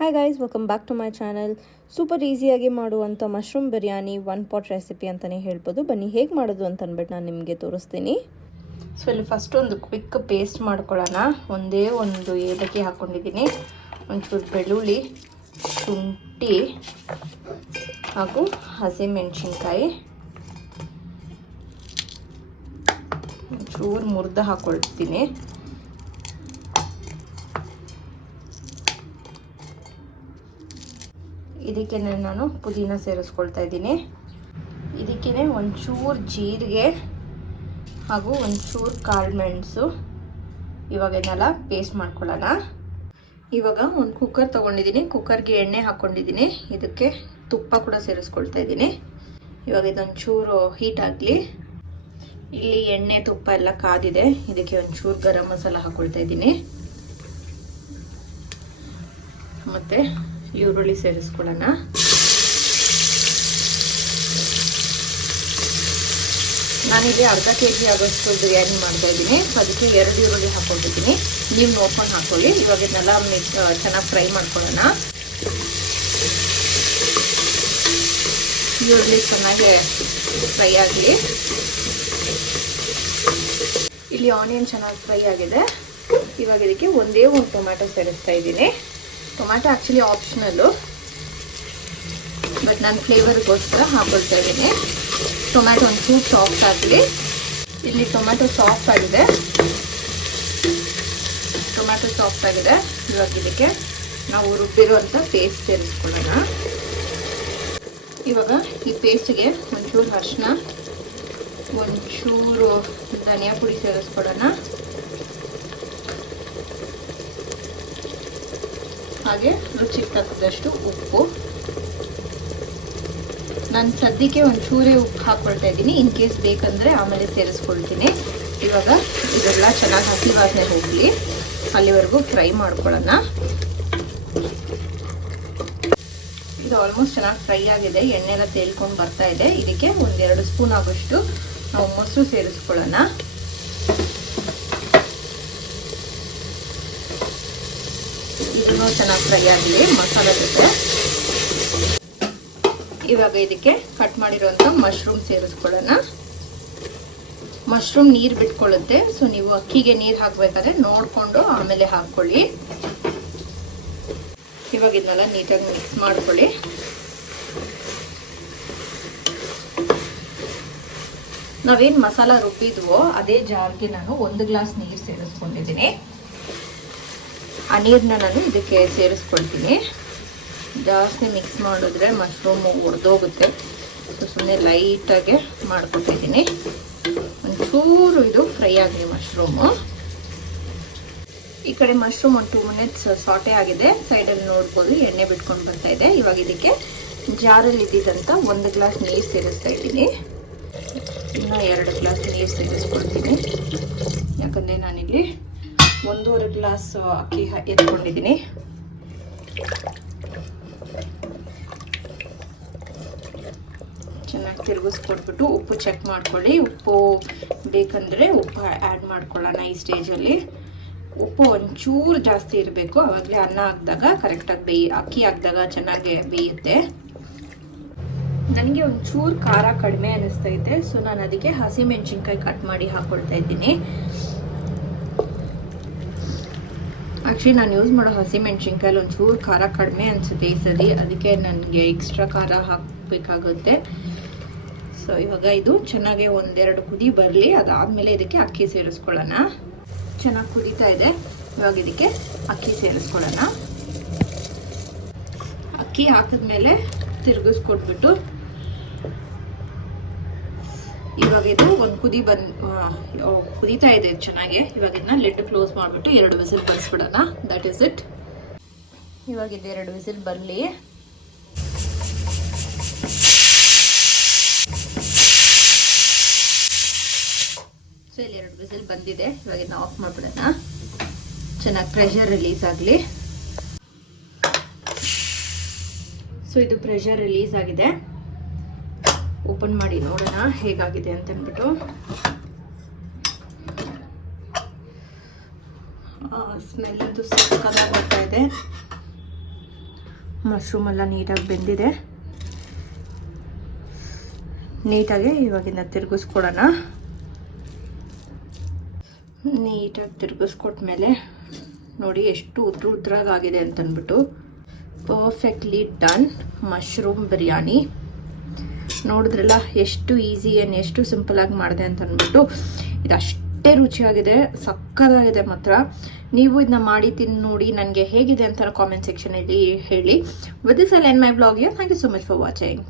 Hi guys, welcome back to my channel. Super ಈಸಿಯಾಗಿ ಮಾಡುವಂಥ mushroom biryani 1 pot recipe ಅಂತಲೇ ಹೇಳ್ಬೋದು. ಬನ್ನಿ ಹೇಗೆ ಮಾಡೋದು ಅಂತ ಅಂದ್ಬಿಟ್ಟು ನಾನು ನಿಮಗೆ ತೋರಿಸ್ತೀನಿ. ಸೊ ಇಲ್ಲಿ ಫಸ್ಟ್ ಒಂದು ಕ್ವಿಕ್ ಪೇಸ್ಟ್ ಮಾಡ್ಕೊಳ್ಳೋಣ. ಒಂದೇ ಒಂದು ಏಲಕ್ಕಿ ಹಾಕ್ಕೊಂಡಿದ್ದೀನಿ, ಒಂಚೂರು ಬೆಳ್ಳುಳ್ಳಿ, ಶುಂಠಿ ಹಾಗೂ ಹಸಿಮೆಣಸಿನ್ಕಾಯಿ ಒಂಚೂರು ಮುರಿದು ಹಾಕ್ಕೊಳ್ತೀನಿ. ಇದಕ್ಕೆ ನಾನು ಪುದೀನ ಸೇರಿಸ್ಕೊಳ್ತಾ ಇದ್ದೀನಿ. ಇದಕ್ಕೆ ಒಂಚೂರು ಜೀರಿಗೆ ಹಾಗೂ ಒಂಚೂರು ಕಾಳು ಮೆಣಸು ಇವಾಗ ಇದನ್ನೆಲ್ಲ ಪೇಸ್ಟ್ ಮಾಡ್ಕೊಳ್ಳೋಣ. ಇವಾಗ ಒಂದು ಕುಕ್ಕರ್ ತೊಗೊಂಡಿದ್ದೀನಿ, ಕುಕ್ಕರ್ಗೆ ಎಣ್ಣೆ ಹಾಕ್ಕೊಂಡಿದ್ದೀನಿ, ಇದಕ್ಕೆ ತುಪ್ಪ ಕೂಡ ಸೇರಿಸ್ಕೊಳ್ತಾ ಇದ್ದೀನಿ. ಇವಾಗ ಇದೊಂಚೂರು ಹೀಟ್ ಆಗಲಿ. ಇಲ್ಲಿ ಎಣ್ಣೆ ತುಪ್ಪ ಎಲ್ಲ ಕಾದಿದೆ, ಇದಕ್ಕೆ ಒಂಚೂರು ಗರಂ ಮಸಾಲ ಹಾಕ್ಕೊಳ್ತಾ ಇದ್ದೀನಿ ಮತ್ತು ಈರುಳ್ಳಿ ಸೇರಿಸ್ಕೊಳ್ಳೋಣ. ನಾನಿಲ್ಲಿ ಅರ್ಧ kg ಆಗೋಷ್ಟು ಬಿರಿಯಾನಿ ಮಾಡ್ತಾ ಇದ್ದೀನಿ, ಸೊ ಅದಕ್ಕೆ 2 ಈರುಳ್ಳಿ ಹಾಕ್ಕೊಂಡಿದ್ದೀನಿ. ನೀವು ನೋಡ್ಕೊಂಡು ಹಾಕೊಳ್ಳಿ. ಇವಾಗ ಇದನ್ನೆಲ್ಲ ಚೆನ್ನಾಗಿ ಫ್ರೈ ಮಾಡ್ಕೊಳ್ಳೋಣ. ಈರುಳ್ಳಿ ಚೆನ್ನಾಗಿ ಫ್ರೈ ಆಗಲಿ. ಇಲ್ಲಿ ಆನಿಯನ್ ಚೆನ್ನಾಗಿ ಫ್ರೈ ಆಗಿದೆ. ಇವಾಗ ಇದಕ್ಕೆ ಒಂದೇ ಒಂದು ಟೊಮ್ಯಾಟೊ ಸೇರಿಸ್ತಾ ಇದ್ದೀನಿ. ಟೊಮ್ಯಾಟೊ ಆ್ಯಕ್ಚುಲಿ ಆಪ್ಷನಲ್ಲು, ಬಟ್ ನಾನು ಫ್ಲೇವರ್ಗೋಸ್ಕರ ಹಾಕೊಳ್ತಾ ಇದ್ದೀನಿ. ಟೊಮ್ಯಾಟೊ ಒಂಚೂರು ಸಾಫ್ಟ್ ಆಗಲಿ. ಇಲ್ಲಿ ಟೊಮ್ಯಾಟೊ ಸಾಫ್ಟ್ ಆಗಿದೆ. ಇವಾಗ ಇದಕ್ಕೆ ನಾವು ರುಬ್ಬಿರುವಂಥ ಪೇಸ್ಟ್ ಸೇರಿಸ್ಕೊಳ್ಳೋಣ. ಇವಾಗ ಈ ಪೇಸ್ಟ್ಗೆ ಒಂಚೂರು ಅರಿಶಿನ, ಒಂಚೂರು ಧನಿಯಾ ಪುಡಿ ಸೇರಿಸ್ಕೊಳ್ಳೋಣ. ಹಾಗೆ ರುಚಿಗೆ ತಕ್ಕದಷ್ಟು ಉಪ್ಪು. ನಾನು ಸದ್ಯಕ್ಕೆ ಒಂಚೂರೇ ಉಪ್ಪು ಹಾಕ್ಕೊಳ್ತಾ ಇದ್ದೀನಿ, ಇನ್ ಕೇಸ್ ಬೇಕಂದರೆ ಆಮೇಲೆ ಸೇರಿಸ್ಕೊಳ್ತೀನಿ. ಇವಾಗ ಇದೆಲ್ಲ ಚೆನ್ನಾಗಿ ಹಸಿ ವಾಸನೆ ಹೋಗಲಿ, ಅಲ್ಲಿವರೆಗೂ ಫ್ರೈ ಮಾಡ್ಕೊಳ್ಳೋಣ. ಇದು ಆಲ್ಮೋಸ್ಟ್ ಚೆನ್ನಾಗಿ ಫ್ರೈ ಆಗಿದೆ, ಎಣ್ಣೆ ಎಲ್ಲ ತೇಲ್ಕೊಂಡು ಬರ್ತಾ ಇದೆ. ಇದಕ್ಕೆ 1-2 ಸ್ಪೂನ್ ಆಗೋಷ್ಟು ನಾವು ಮೊಸರು ಸೇರಿಸ್ಕೊಳ್ಳೋಣ. ಇದನ್ನು ಚೆನ್ನಾಗಿ ಫ್ರೈ ಆಗಲಿ ಮಸಾಲೆ ಜೊತೆ. ಇವಾಗ ಇದಕ್ಕೆ ಕಟ್ ಮಾಡಿರುವಂಥ ಮಶ್ರೂಮ್ ಸೇರಿಸ್ಕೊಳ್ಳೋಣ. ಮಶ್ರೂಮ್ ನೀರು ಬಿಟ್ಕೊಳ್ಳುತ್ತೆ, ಸೊ ನೀವು ಅಕ್ಕಿಗೆ ನೀರು ಹಾಕಬೇಕಾದ್ರೆ ನೋಡಿಕೊಂಡು ಆಮೇಲೆ ಹಾಕ್ಕೊಳ್ಳಿ. ಇವಾಗ ಇದನ್ನೆಲ್ಲ ನೀಟಾಗಿ ಮಿಕ್ಸ್ ಮಾಡ್ಕೊಳ್ಳಿ. ನಾವೇನು ಮಸಾಲ ರುಬ್ಬಿದ್ವೋ ಅದೇ ಜಾರ್ಗೆ ನಾನು 1 ಗ್ಲಾಸ್ ನೀರು ಸೇರಿಸ್ಕೊಂಡಿದ್ದೀನಿ. ಆ ನೀರನ್ನ ನಾನು ಇದಕ್ಕೆ ಸೇರಿಸ್ಕೊಳ್ತೀನಿ. ಜಾಸ್ತಿ ಮಿಕ್ಸ್ ಮಾಡಿದ್ರೆ ಮಶ್ರೂಮು ಒಡೆದೋಗುತ್ತೆ, ಸೊ ಸುಮ್ಮನೆ ಲೈಟಾಗೆ ಮಾಡ್ಕೊತಿದ್ದೀನಿ. ಒಂಚೂರು ಇದು ಫ್ರೈ ಆಗಲಿ ಮಶ್ರೂಮು. ಈ ಕಡೆ ಮಶ್ರೂಮ್ ಒಂದು 2 ಮಿನಿಟ್ಸ್ ಸಾಟೆ ಆಗಿದೆ. ಸೈಡಲ್ಲಿ ನೋಡ್ಬೋದು ಎಣ್ಣೆ ಬಿಟ್ಕೊಂಡು ಬರ್ತಾ ಇದೆ. ಇವಾಗ ಇದಕ್ಕೆ ಜಾರಲ್ಲಿ ಇದ್ದಿದ್ದಂಥ 1 ಗ್ಲಾಸ್ ನೀರು ಸೇರಿಸ್ತಾ ಇದ್ದೀನಿ. ಇನ್ನು 2 ಗ್ಲಾಸ್ ನೀರು ಸೇರಿಸ್ಕೊಳ್ತೀನಿ, ಯಾಕಂದರೆ ನಾನಿಲ್ಲಿ 1.5 ಗ್ಲಾಸ್ ಅಕ್ಕಿ ಎತ್ಕೊಂಡಿದ್ದೀನಿ. ಚೆನ್ನಾಗಿ ತಿರುಗಿಸ್ಕೊಟ್ಬಿಟ್ಟು ಉಪ್ಪು ಚೆಕ್ ಮಾಡ್ಕೊಳ್ಳಿ. ಉಪ್ಪು ಬೇಕಂದರೆ ಉಪ್ಪು ಆ್ಯಡ್ ಮಾಡ್ಕೊಳ್ಳೋಣ. ಈ ಸ್ಟೇಜಲ್ಲಿ ಉಪ್ಪು ಒಂಚೂರು ಜಾಸ್ತಿ ಇರಬೇಕು, ಆವಾಗಲೇ ಅನ್ನ ಹಾಕಿದಾಗ ಕರೆಕ್ಟಾಗಿ ಅಕ್ಕಿ ಹಾಕಿದಾಗ ಚೆನ್ನಾಗಿ ಬೇಯುತ್ತೆ. ನನಗೆ ಒಂಚೂರು ಖಾರ ಕಡಿಮೆ ಅನ್ನಿಸ್ತೈತೆ, ಸೊ ನಾನು ಅದಕ್ಕೆ ಹಸಿಮೆಣಸಿನ್ಕಾಯಿ ಕಟ್ ಮಾಡಿ ಹಾಕ್ಕೊಳ್ತಾ ಇದ್ದೀನಿ. ಆ್ಯಕ್ಚುಲಿ ನಾನು ಯೂಸ್ ಮಾಡೋ ಹಸಿಮೆಣ್ಸಿನ್ಕಾಯಲ್ಲಿ ಒಂಚೂರು ಖಾರ ಕಡಿಮೆ ಅನಿಸುತ್ತೆ ಈ ಸರಿ, ಅದಕ್ಕೆ ನನಗೆ ಎಕ್ಸ್ಟ್ರಾ ಖಾರ ಹಾಕಬೇಕಾಗುತ್ತೆ. ಸೊ ಇವಾಗ ಇದು ಚೆನ್ನಾಗಿ 1-2 ಕುದಿ ಬರಲಿ. ಅದಾದಮೇಲೆ ಇದಕ್ಕೆ ಅಕ್ಕಿ ಸೇರಿಸ್ಕೊಳ್ಳೋಣ. ಚೆನ್ನಾಗಿ ಕುದೀತಾ ಇದೆ. ಇವಾಗ ಇದಕ್ಕೆ ಅಕ್ಕಿ ಸೇರಿಸ್ಕೊಳ್ಳೋಣ. ಅಕ್ಕಿ ಹಾಕಿದ್ಮೇಲೆ ತಿರುಗಿಸ್ಕೊಟ್ಬಿಟ್ಟು ಇವಾಗ ಇದು ಒಂದು ಕುದೀತಾ ಇದೆ ಚೆನ್ನಾಗಿ. ಇವಾಗ ಇದನ್ನ ಲಿಡ್ ಕ್ಲೋಸ್ ಮಾಡಿಬಿಟ್ಟು 2 ವಿಸಿಲ್ ಬರ್ಸ್ಬಿಡೋಣ. That is it. ಇವಾಗ ಇದು 2 ವಿಸಿಲ್ ಬರಲಿ. ಸೊ ಇಲ್ಲಿ 2 ವಿಸಿಲ್ ಬಂದಿದೆ. ಇವಾಗ ಇದನ್ನ ಆಫ್ ಮಾಡಿಬಿಡೋಣ. ಚೆನ್ನಾಗಿ ಪ್ರೆಷರ್ ರಿಲೀಸ್ ಆಗಲಿ. ಸೊ ಇದು ಪ್ರೆಷರ್ ರಿಲೀಸ್ ಆಗಿದೆ. ಓಪನ್ ಮಾಡಿ ನೋಡೋಣ ಹೇಗಾಗಿದೆ ಅಂತ ಅಂದ್ಬಿಟ್ಟು. ಸ್ಮೆಲ್ ಅಂತೂ ಸಕ್ಕತ್ತಾಗಿ ಬರ್ತಾ ಇದೆ. ಮಶ್ರೂಮ್ ಎಲ್ಲ ನೀಟಾಗಿ ಬೆಂದಿದೆ. ನೀಟಾಗಿ ಇವಾಗಿಂದ ತಿರುಗಿಸ್ಕೊಡೋಣ. ನೀಟಾಗಿ ತಿರುಗಿಸ್ಕೊಟ್ಮೇಲೆ ನೋಡಿ ಎಷ್ಟು ಉದ್ರಾಗಿದೆ ಅಂತಂದ್ಬಿಟ್ಟು ಪರ್ಫೆಕ್ಟ್ಲಿ ಡನ್ ಮಶ್ರೂಮ್ ಬಿರಿಯಾನಿ. ನೋಡಿದ್ರಲ್ಲ ಎಷ್ಟು ಈಸಿ ಆ್ಯಂಡ್ ಎಷ್ಟು ಸಿಂಪಲಾಗಿ ಮಾಡಿದೆ ಅಂತ ಅಂದ್ಬಿಟ್ಟು. ಇದು ಅಷ್ಟೇ ರುಚಿಯಾಗಿದೆ, ಸಕ್ಕತ್ತಾಗಿದೆ ಮಾತ್ರ. ನೀವು ಇದನ್ನ ಮಾಡಿ ತಿಂದು ನೋಡಿ ನನಗೆ ಹೇಗಿದೆ ಅಂತ ಕಾಮೆಂಟ್ ಸೆಕ್ಷನಲ್ಲಿ ಹೇಳಿ. With this I end my blog. Thank you so much for watching.